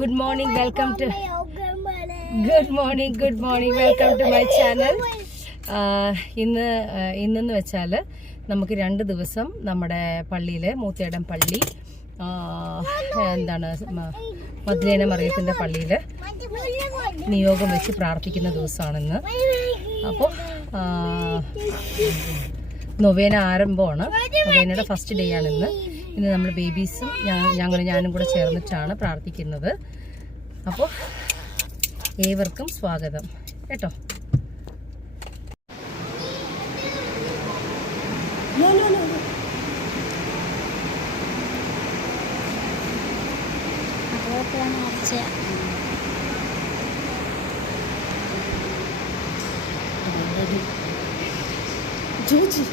Good morning, welcome to welcome to my channel. ഇന്നെന്ന് വെച്ചാൽ നമുക്ക് 2 ദിവസം നമ്മുടെ പള്ളിയിലെ മൂത്തേടം പള്ളി എന്താണ് മദ്ലേന മറിയത്തിൻ്റെ പള്ളിയിൽ നിയോഗം വെച്ച് പ്രാർത്ഥിക്കുന്ന ദിവസമാണിന്ന്. അപ്പോൾ നൊവേന ആരംഭമാണ്. നൊവേനയുടെ ഫസ്റ്റ് ഡേ ആണിന്ന്. ഇന്ന് നമ്മൾ ബേബീസും ഞാനും കൂടെ ചേർന്നിട്ടാണ് പ്രാർത്ഥിക്കുന്നത്. അപ്പോൾ ഏവർക്കും സ്വാഗതം കേട്ടോ. ജൂജി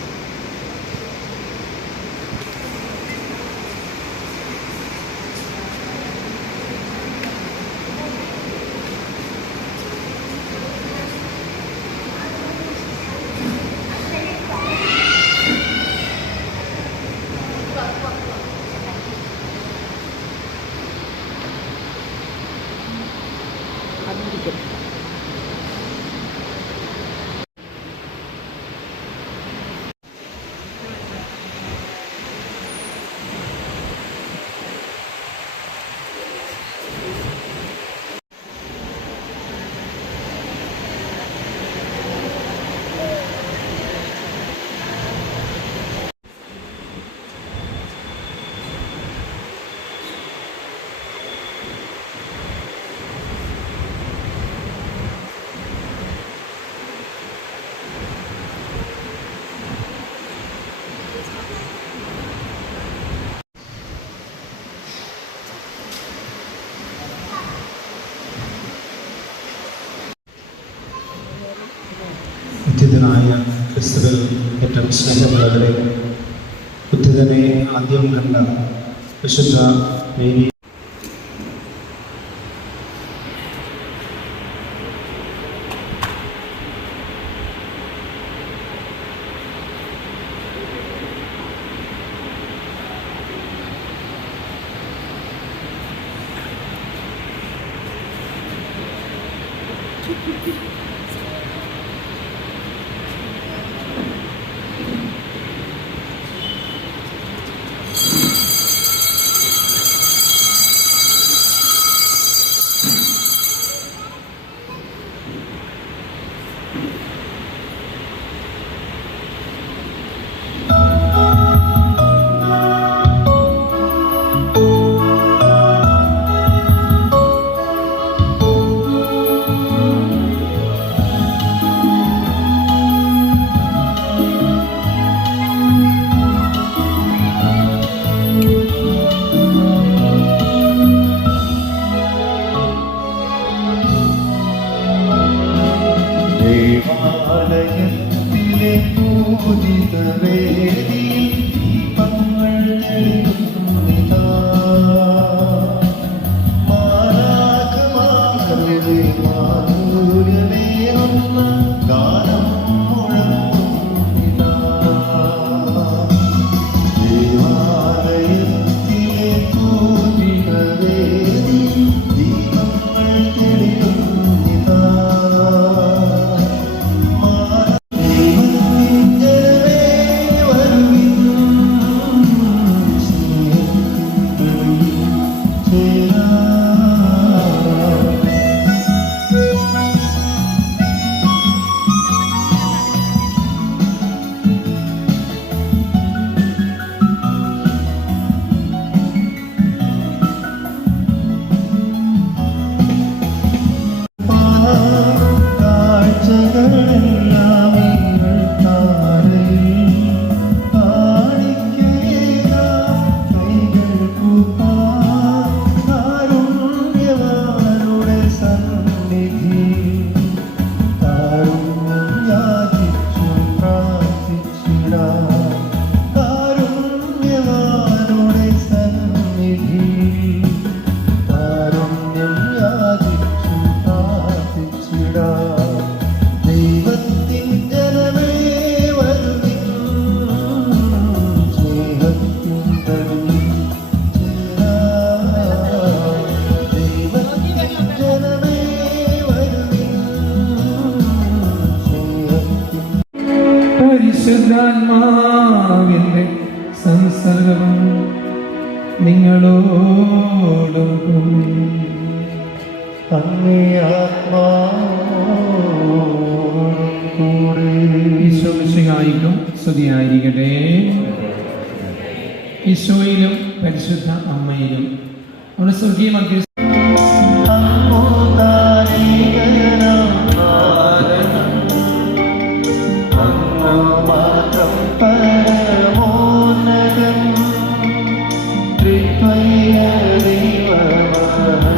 ഉദ്ധിതനായ ക്രിസ്തുവിൽ ഏറ്റവും സ്നേഹമുള്ളവരെ, ഉദ്ധിതനെ ആദ്യം കണ്ട വിശുദ്ധ മേരി ദേവാലയത്തിലെ പൂജിതവേദിയിൽ ദീപങ്ങൾ തെളിയുന്നിതാ. മാലാഖമാരുടെ മാധുര്യമേറുന്ന ഗാനം മുഴങ്ങുന്നിതാ. ദേവാലയത്തിലെ പൂജിതവേദിയിൽ ദീപങ്ങൾ തെളിയുന്നിതാ. പരിശുദ്ധാത്മാവിന്റെ സംസർഗം നിങ്ങളോടും അങ്ങേ ആത്മാവോടും കൂടെ. ഈശോമിശിഹായിക്കും സ്തുതിയായിരിക്കട്ടെ. ഈശോയിലും പരിശുദ്ധ അമ്മയിലും നമ്മുടെ സ്വർഗീയ മധ്യ അങ്ങു താരീകനാം നാഥൻ, അങ്ങ് മാത്രം പരമോന്നതൻ. ത്രിത്വൈക ദൈവമഹത്വത്തിൽ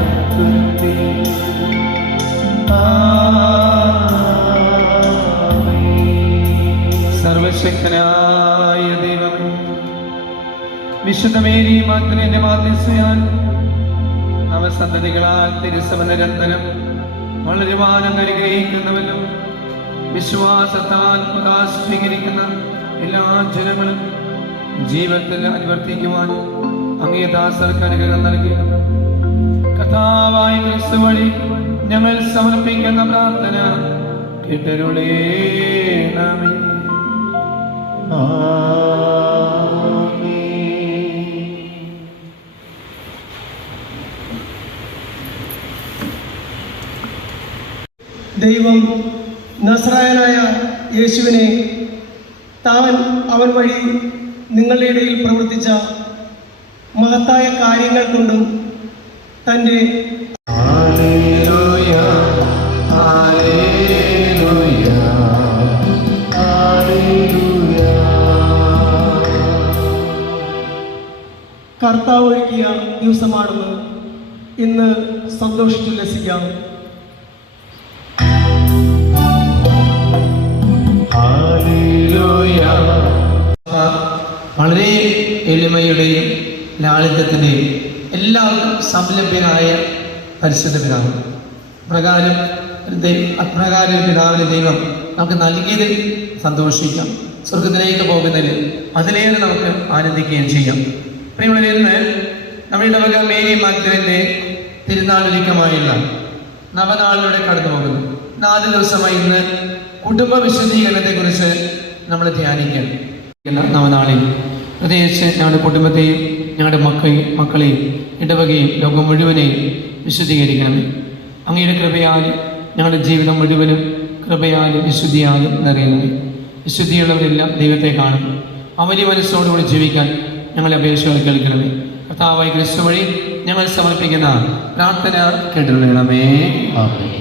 ആമേൻ. സർവശക്തനായ ദൈവമേ, വിശുദ്ധ മേരി മാതൃന്റെ മാധ്യസ്ഥയാൽ അവസന്തതികളാൽ തിരുസഭ നിരന്തരം വളരുവാനും അനുഗ്രഹിക്കുന്നവരും വിശ്വാസത്താൽ പ്രകാശീകരിക്കുന്ന എല്ലാ ജനങ്ങളും ജീവിതത്തിൽ അനുവർത്തിക്കുവാനും അങ്ങേ ദാസർക്ക് അനുഗ്രഹം നൽകിയിരുന്നു. കർത്താവായ ക്രിസ്തു വഴി ഞങ്ങൾ സമർപ്പിക്കുന്ന പ്രാർത്ഥന കേട്ടരുളേണമേ. ദൈവം നസ്രായനായ യേശുവിനെ അവൻ വഴി നിങ്ങളുടെ ഇടയിൽ പ്രവർത്തിച്ച മഹത്തായ കാര്യങ്ങൾ കൊണ്ടും തൻ്റെ ഹല്ലേലൂയ, ഹല്ലേലൂയ, ഹല്ലേലൂയ. കർത്താവ് ഒരുക്കിയ ദിവസമാണെന്ന് ഇന്ന് സന്തോഷിച്ചുല്ലസിക്കാം. ഹല്ലേലൂയ. വളരെ എളിമയുടെയും ലാളിത്യത്തിൻ്റെയും എല്ലാവർക്കും സംലഭ്യനായ പരിശുദ്ധ പിതാവ് അപ്രകാരം പിതാവിന് ദൈവം നമുക്ക് നൽകിയതിൽ സന്തോഷിക്കാം. സ്വർഗത്തിലേക്ക് പോകുന്നതിൽ അതിലേറെ നമുക്ക് ആനന്ദിക്കുകയും ചെയ്യാം. പ്രിയമുള്ളവരെ, ഇന്ന് നമ്മുടെ ഇടവക മേരി മാത്യുവിൻ്റെ തിരുനാളൊരുക്കമായുള്ള നവനാളിലൂടെ കടന്നു പോകുന്നു. 4 ദിവസമായി ഇന്ന് കുടുംബ വിശുദ്ധീകരണത്തെക്കുറിച്ച് നമ്മൾ ധ്യാനിക്കാൻ നവനാളിൽ പ്രത്യേകിച്ച് ഞങ്ങളുടെ കുടുംബത്തെയും ഞങ്ങളുടെ മക്കളെയും ഇടവകയും ലോകം മുഴുവനെയും വിശുദ്ധീകരിക്കണമേ. അങ്ങയുടെ കൃപയാൽ ഞങ്ങളുടെ ജീവിതം മുഴുവനും കൃപയാലും വിശുദ്ധിയാലും നിറയുന്നവേ. വിശുദ്ധിയുള്ളവരെല്ലാം ദൈവത്തെ കാണും. അവലി മനസ്സോടുകൂടി ജീവിക്കാൻ ഞങ്ങളെ അപേക്ഷകൾ കേൾക്കണമേ. കർത്താവായ ക്രിസ്തു വഴി ഞങ്ങൾ സമർപ്പിക്കുന്ന പ്രാർത്ഥന കേട്ടുകൊള്ളണമേ. ആമേൻ.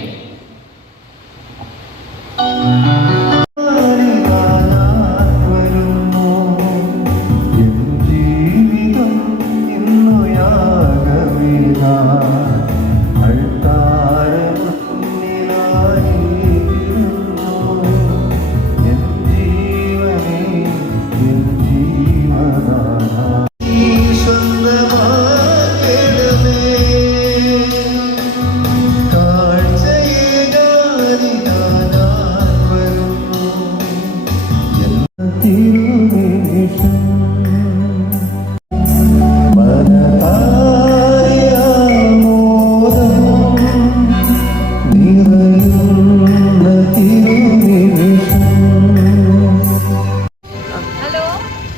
ഹലോ,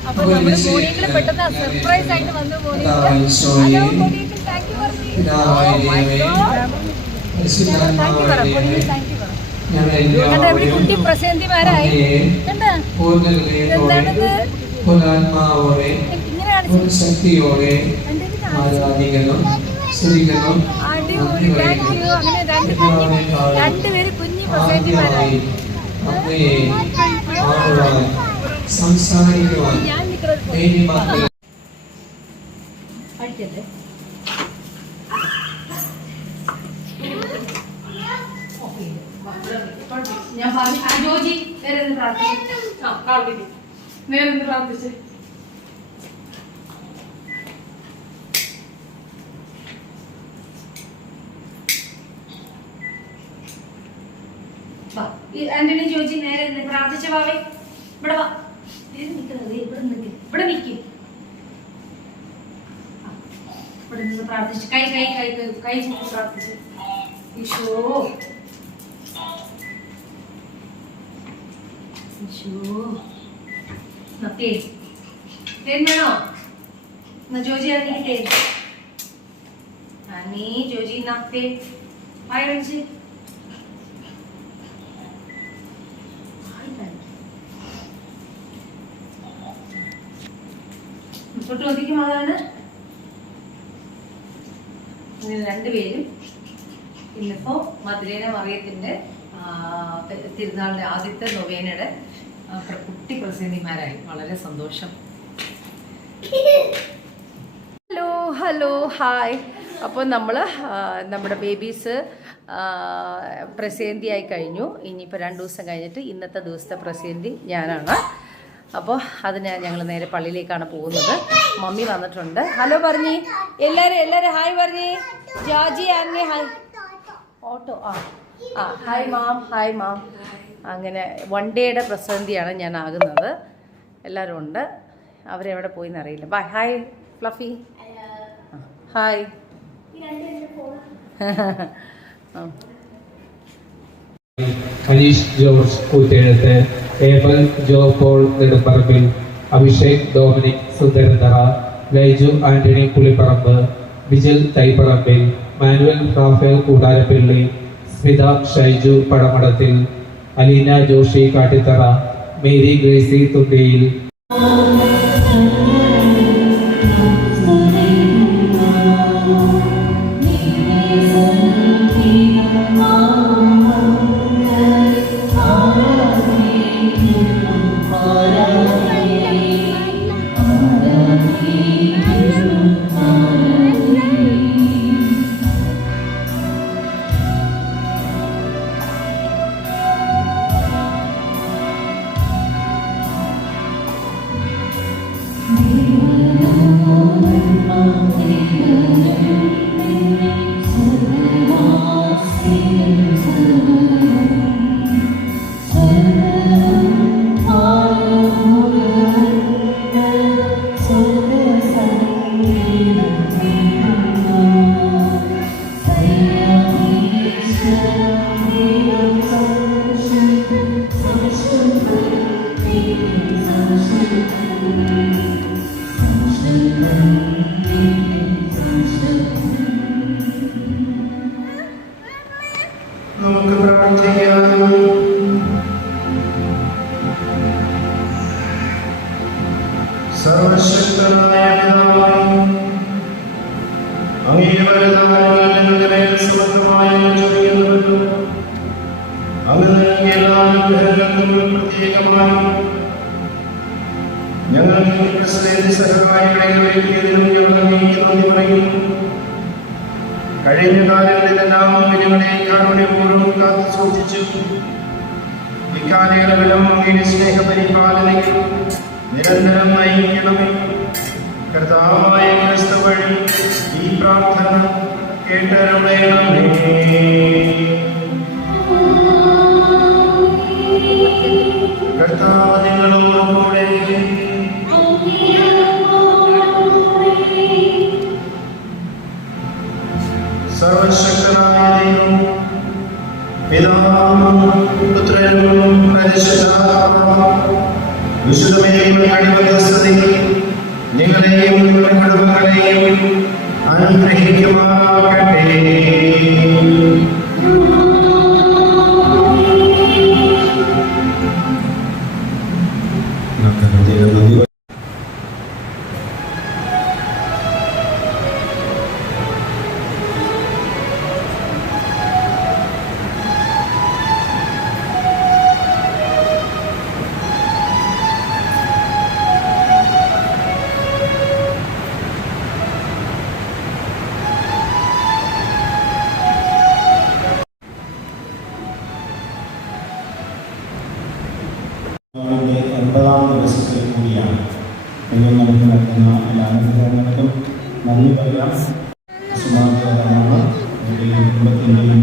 അപ്പൊ നമ്മുടെ മോർണിംഗിൽ പെട്ടെന്ന് സർപ്രൈസ് ആയിട്ട് വന്നു. മോർണിംഗ് താങ്ക് യു പറഞ്ഞു. ഇവിടെ കുട്ടി പ്രശാന്തിമാരായി ശക്തിയോടെ ആരാധിക്കുന്നു, സ്തുതിക്കുന്നു. അടിപൊളി, താങ്ക് യു. അങ്ങനെ രണ്ടുപേര് കുഞ്ഞു പ്രശാന്തിമാരായി. അമ്മയെ ആടുവാൻ സംസാരിക്കുവാൻ ഞാൻ നിൽക്കുന്നത് പഠിക്കല്ലേ. ഞാൻ പറഞ്ഞു ജോജി നേരെ പ്രാർത്ഥിച്ചു. നേരെ പ്രാർത്ഥിച്ച് ആന്റണി ജോജി നേരെ പ്രാർത്ഥിച്ച ഭാവേ ഇവിടെ വാ. നേരെ നിൽക്കുന്നത് ഇവിടെ നിൽക്ക്, ഇവിടെ നിൽക്കും. ഇവിടെ നിന്ന് പ്രാർത്ഥിച്ച് കൈ കൈ കൈ കൈ ചൂണ്ടി പ്രാർത്ഥിച്ച് ഈശോ ഈശോ തേൻ വേണോ? ജോജി ഇറങ്ങി തേൻ. നീ ജോജി തേൻ വായിച്ച് തൊട്ട് ഒതുക്കി മാതാണ്. ഇങ്ങനെ രണ്ടുപേരും ഇന്നിപ്പോ മധുരേന മറിയത്തിന്റെ തിരുനാളിന്റെ ആദ്യത്തെ നൊവേനയുടെ കുട്ടി പ്രസിദ്ധിമാരായി. വളരെ സന്തോഷം. Hello hi. അപ്പോൾ നമ്മൾ നമ്മുടെ ബേബീസ് പ്രസിദ്ധിയായി കഴിഞ്ഞു. ഇനിയിപ്പോൾ 2 ദിവസം കഴിഞ്ഞിട്ട് ഇന്നത്തെ ദിവസത്തെ പ്രസിദ്ധി ഞാനാണ്. അപ്പോൾ അതിന് ഞങ്ങൾ നേരെ പള്ളിയിലേക്കാണ് പോകുന്നത്. മമ്മി വന്നിട്ടുണ്ട്. ഹലോ പറഞ്ഞേ എല്ലാവരും ഹായ് പറഞ്ഞേ. ജാജി ആങ്ങേ ഹായ്. Auto hi ma'am. അങ്ങനെ 1 ഡേയുടെ പ്രസിദ്ധിയാണ് ഞാൻ ആകുന്നത്. എല്ലാവരും ഉണ്ട്. അവരെവിടെ പോയിന്ന് അറിയില്ല. Bye. Hi Fluffy. Hi. Aneesh George Koottezhuthu, Abel Jo Paul Nedumparambil, Abhishek Dominic Sundaranthara, Laiju Antony Pulipparambu, Vijil Thaipparambil, Manuel Raphael Koodarappally, Smitha Shaiju Padamadathil, Aleena Joshi Kattithara, Mary Gracy Thundiyil. നമുക്ക് പ്രാർത്ഥിക്കാം. സർവശക്തനായ പിതാവേ, അങ്ങയുടെ വലുതായ മേൽ സമർത്ഥമായി ചോദിക്കുന്നുണ്ട്. അങ്ങ് എല്ലാ അനുഗ്രഹങ്ങൾക്കും പ്രത്യേകമായി ഞങ്ങൾക്ക് പ്രസിദ്ധ സഹായികളെ ഒരുക്കിയതിനും ഞങ്ങൾ അങ്ങേക്ക് നന്ദി പറയുന്നു. കഴിഞ്ഞ കാലങ്ങളിലെല്ലാം ഞങ്ങളെ കാരുണ്യപൂർവ്വം കാത്തു സൂക്ഷിച്ചു. ഇക്കാലയളവിലും അങ്ങയുടെ സ്നേഹപരിപാലനയിൽ നിരന്തരം നയിക്കണമേ. കർത്താവായ ക്രിസ്തു വഴി ഈ പ്രാർത്ഥന കേട്ടരുളയണമേ. കർത്താവ് നിങ്ങളോടുകൂടെ. സർവശക്തനായ ദൈവം പിതാവും പുത്രനും പരിശുദ്ധാത്മാവും വിശുദ്ധമേയും അടിമധ്യസ്ഥതയിൽ നിങ്ങളെയും നിങ്ങളുടെ കുടുംബങ്ങളെയും അനുഗ്രഹിക്കുമാറാകട്ടെ. ദിവസത്തിൽ കൂടിയാണ്. ദൈവം നമുക്ക് നൽകുന്ന എല്ലാ അനുഗ്രഹങ്ങൾക്കും നന്ദി പറയാം. സുമാചാരമാണ് കുടുംബത്തിൻ്റെയും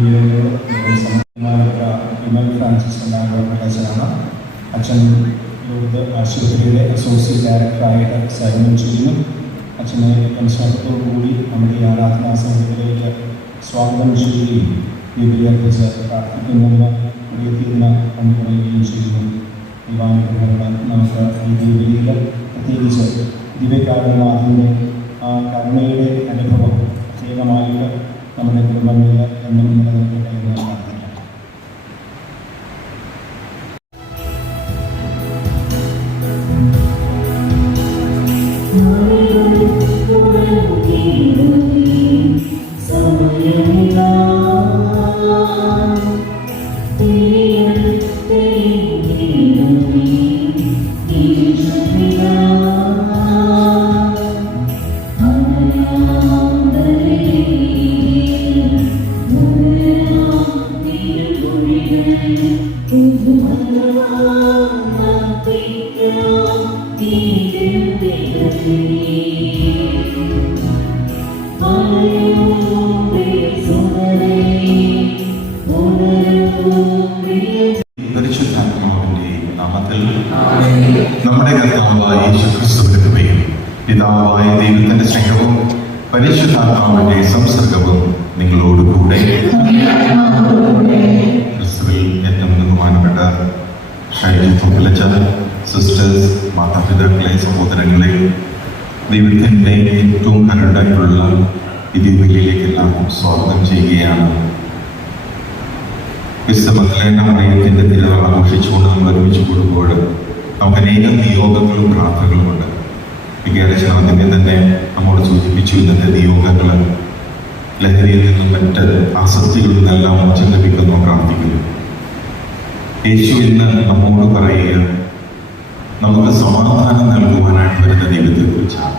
വിമൽ ഫ്രാൻസിസ് പ്രകാശനാണ്. അച്ഛൻ ലൂർദ് ആശുപത്രിയുടെ അസോസിയേറ്റ് ഡയറക്ടറായിട്ട് സേവനം ചെയ്യുന്നു. അച്ഛനെ അനുസരണത്തോടുകൂടി നമ്മുടെ ഈ ആരാധനാ സംഘത്തിലേക്ക് സ്വാഗതം ചെയ്യുകയും വിപുലീകരിച്ച് പ്രാർത്ഥിക്കുന്നതിന് പ്രിയത്തിന് പങ്കുവയ്ക്കുകയും ചെയ്യുന്നു. ദൈവാനുഗ്രഹങ്ങൾ നമുക്ക് ഈ ദിവ്യയിൽ പ്രത്യേകിച്ച് ദിവ്യകാരുണ്യനാഥൻ്റെ ആ കരുണയുടെ അനുഭവം പ്രത്യേകമായിട്ട് നമ്മുടെ കുടുംബങ്ങളിൽ എന്നും നിലനിൽക്കട്ടെ എന്ന് പ്രാർത്ഥിക്കാം. പരിശുദ്ധാത്മാവിന്റെ നാമത്തിൽ നമ്മുടെ കർത്താവായ യേശുക്രിസ്തുവിന്റെ കൃപയും പിതാവായ ദൈവത്തിന്റെ സ്നേഹവും പരിശുദ്ധാത്മാവിന്റെ സംസർഗവും നിങ്ങളോടുകൂടെ. ക്രിസ്തുവിൽ ഏറ്റവും ബഹുമാനപ്പെട്ട ഷൈജ സിസ്റ്റേഴ്സ്, മാതാപിതാക്കളെ, സഹോദരങ്ങളെ, ദൈവത്തിന്റെ ഏറ്റവും കരുണയുള്ള ഈ ദിവ്യയിലേക്കെല്ലാം സ്വാഗതം ചെയ്യുകയാണ്. വിശുദ്ധ മറിയത്തിന്റെ തിരുനാൾ ആഘോഷിച്ചുകൊണ്ട് നമ്മൾ ഒരുമിച്ച് കൂടുമ്പോൾ നമുക്ക് അനേകം നിയോഗങ്ങളും പ്രാർത്ഥനകളുമുണ്ട്. വികാരചാർദ്ദിനെ തന്നെ നമ്മോട് സൂചിപ്പിച്ചു. ഇന്നത്തെ നിയോഗങ്ങൾ ലഹരിയിൽ നിന്നും മറ്റ് ആസക്തികളിൽ നിന്നെല്ലാം മോചനം ലഭിക്കുന്നു പ്രാർത്ഥിക്കുന്നു. യേശു ഇന്ന് നമ്മോട് പറയുക നമുക്ക് സമാധാനം നൽകുവാനായിട്ട് വരുന്ന ദൈവത്തെ കുറിച്ചാണ്.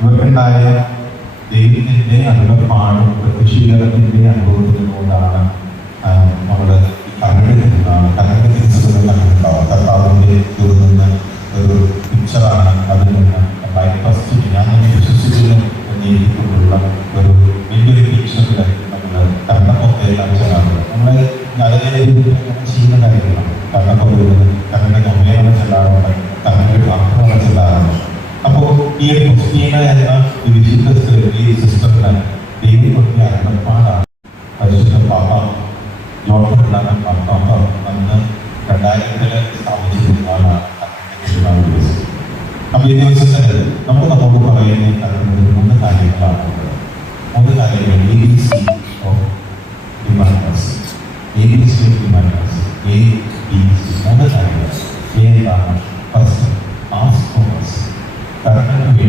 ഇവർക്കുണ്ടായ ദൈവത്തിൻ്റെ അരുളപ്പാടും പ്രത്യക്ഷീകരണത്തിൻ്റെ അനുഭവത്തിനുകൊണ്ടാണ് നമ്മൾ കരണ്ട് തിരിച്ചത് കണ്ടിട്ടുണ്ടാവും. കർത്താവിൻ്റെ നിന്ന് ഒരു പിക്ചറാണ് അതിൽ നിന്ന് ഫസ്റ്റ് ഞാൻ വിശ്വസിച്ചത് നേരിട്ടുള്ള ഒരു വലിയൊരു പിക്ചറിൽ നമ്മൾ കർണപ്പൊക്കെല്ലാം ചെല്ലാറുണ്ട്. നമ്മൾ അതിനെ ചെയ്യുന്ന കാര്യങ്ങളാണ്. കർണപ്പൊക്കെ കരണ്ട് ഗംഭീരം ചെല്ലാറുണ്ട്, കരണ്ട് പ്രാർത്ഥന ചെല്ലാറുണ്ട്. അപ്പോൾ ഈ ക്രിസ്റ്റീന എന്ന ഈ വിശുദ്ധ ഈ സിസ്റ്ററിന് ദൈവത്തിന്റെ അരുളപ്പാടാണ്. പരിശുദ്ധ പാപ്പ ജോർജിലാണ് പാപ്പ അന്ന് 2000 സ്ഥാപിച്ചിരുന്നതാണ് ദിവസം. അപ്പോൾ ഈ ദിവസത്തിൽ നമ്മോട് പറയുന്ന കരുതുന്നത് 3 കാര്യങ്ങളാണ്. 3 കാര്യങ്ങൾ ABC of demanders. ABC of demanders ABC 3 കാര്യങ്ങൾ. ഏതാണ്? First ask for us. കർണന് വേണ്ടി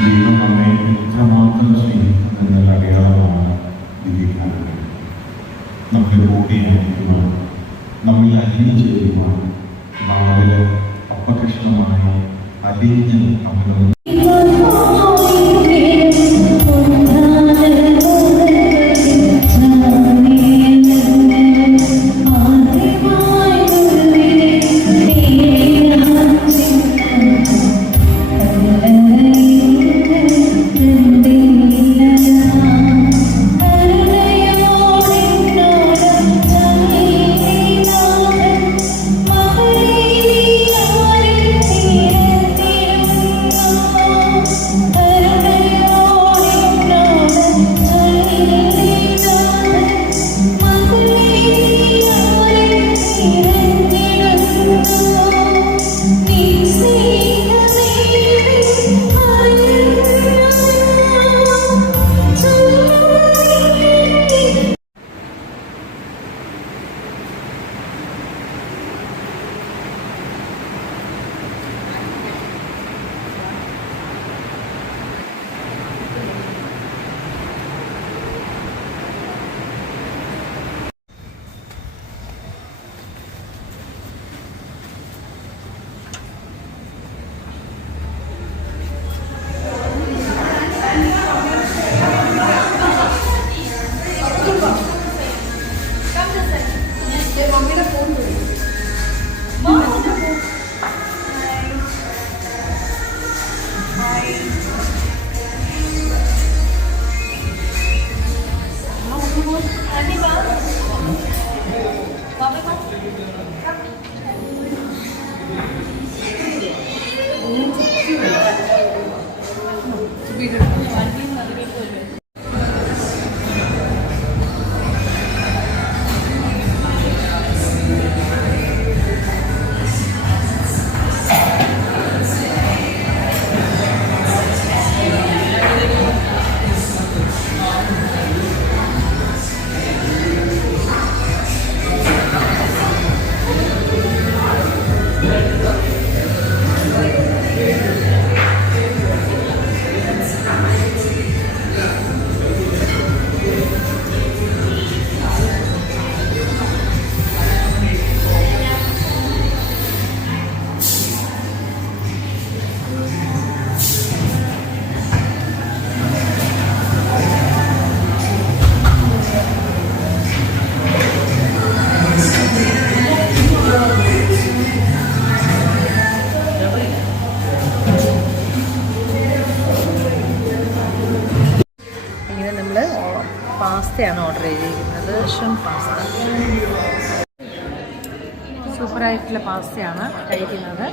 ദൈവം നമ്മെ ഇത്രമാത്രം സ്നേഹിക്കുന്നതിനുള്ള അടയാളമാണ് ദിവ്യകാരുണ്യം. നമ്മളെ കൂട്ടിയണിക്കുവാൻ, നമ്മിൽ അലിഞ്ഞു ചേരുവാൻ, നാളിൽ അപകർഷണമായി അലിഞ്ഞ് നമ്മൾ Oh, പാസ്തയാണ് ഓർഡർ ചെയ്തിരിക്കുന്നത്. Shrimp pasta. സൂപ്പറായിട്ടുള്ള പാസ്തയാണ് കഴിക്കുന്നത്.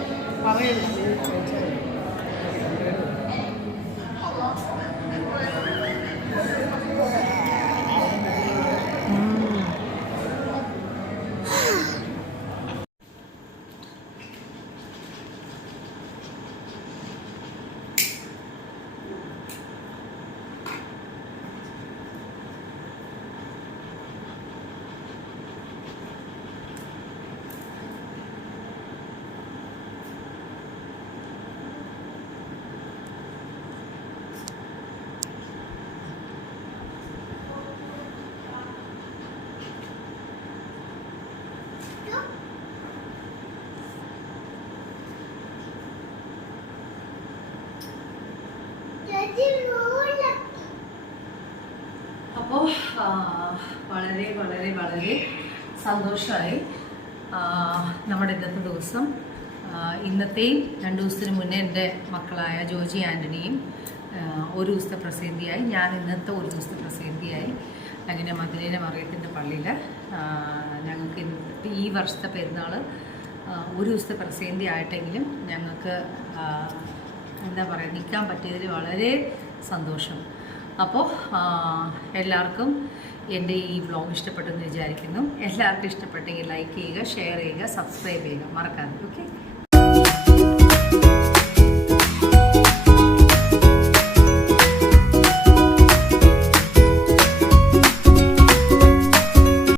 അപ്പോൾ വളരെ വളരെ വളരെ സന്തോഷമായി. നമ്മുടെ ഇന്നത്തെ ദിവസം ഇന്നത്തെയും 2 ദിവസത്തിന് മുന്നേ എൻ്റെ മക്കളായ ജോജി ആൻ്റണിയും ഒരു ദിവസത്തെ പ്രസിദ്ധിയായി. ഞാൻ ഇന്നത്തെ ഒരു ദിവസത്തെ പ്രസിദ്ധിയായി. അങ്ങനെ മദീന മറിയത്തിൻ്റെ പള്ളിയിൽ ഞങ്ങൾക്ക് ഇന്നത്തെ ഈ വർഷത്തെ പെരുന്നാൾ ഒരു ദിവസത്തെ പ്രസിദ്ധി ആയിട്ടെങ്കിലും ഞങ്ങൾക്ക് എന്താ പറയുക നിൽക്കാൻ പറ്റിയതിൽ വളരെ സന്തോഷം. അപ്പോൾ എല്ലാവർക്കും എൻ്റെ ഈ വ്ലോഗ് ഇഷ്ടപ്പെട്ടെന്ന് വിചാരിക്കുന്നു. എല്ലാവർക്കും ഇഷ്ടപ്പെട്ടെങ്കിൽ ലൈക്ക് ചെയ്യുക, ഷെയർ ചെയ്യുക, സബ്സ്ക്രൈബ് ചെയ്യുക മറക്കാതെ. ഓക്കെ.